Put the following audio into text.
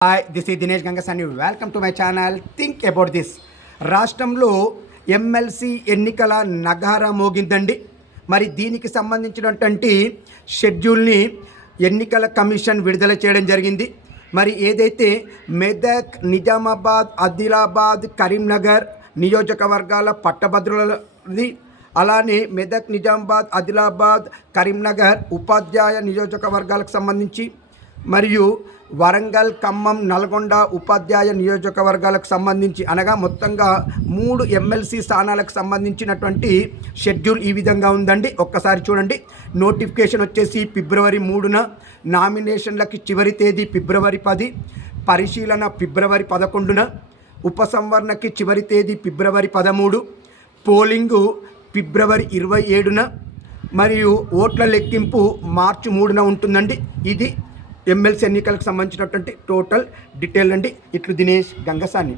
Hi this is Dinesh Gangasani welcome to my channel think about this రాష్ట్రంలో MLC ఎన్నికల నగారా మోగిందండి. మరి దీనికి సంబంధించినటువంటి షెడ్యూల్ని ఎన్నికల కమిషన్ విడుదల చేయడం జరిగింది. మరి ఏదైతే మెదక్ నిజామాబాద్ ఆదిలాబాద్ కరీంనగర్ నియోజకవర్గాల పట్టభద్రులది అలానే మెదక్ నిజామాబాద్ ఆదిలాబాద్ కరీంనగర్ ఉపాధ్యాయ నియోజకవర్గాలకు సంబంధించి మరియు వరంగల్ ఖమ్మం నల్గొండ ఉపాధ్యాయ నియోజకవర్గాలకు సంబంధించి అనగా మొత్తంగా మూడు ఎమ్మెల్సీ స్థానాలకు సంబంధించినటువంటి షెడ్యూల్ ఈ విధంగా ఉందండి. ఒక్కసారి చూడండి. నోటిఫికేషన్ వచ్చేసి ఫిబ్రవరి మూడున నామినేషన్లకి చివరి తేదీ ఫిబ్రవరి పది పరిశీలన ఫిబ్రవరి పదకొండున ఉపసంవరణకి చివరి తేదీ ఫిబ్రవరి పదమూడు పోలింగు ఫిబ్రవరి ఇరవై ఏడున మరియు ఓట్ల లెక్కింపు మార్చి మూడున ఉంటుందండి. ఇది ఎమ్మెల్సీ ఎన్నికలకు సంబంధించినటువంటి టోటల్ డీటెయిల్ అండి. ఇట్లు దినేష్ గంగసాని.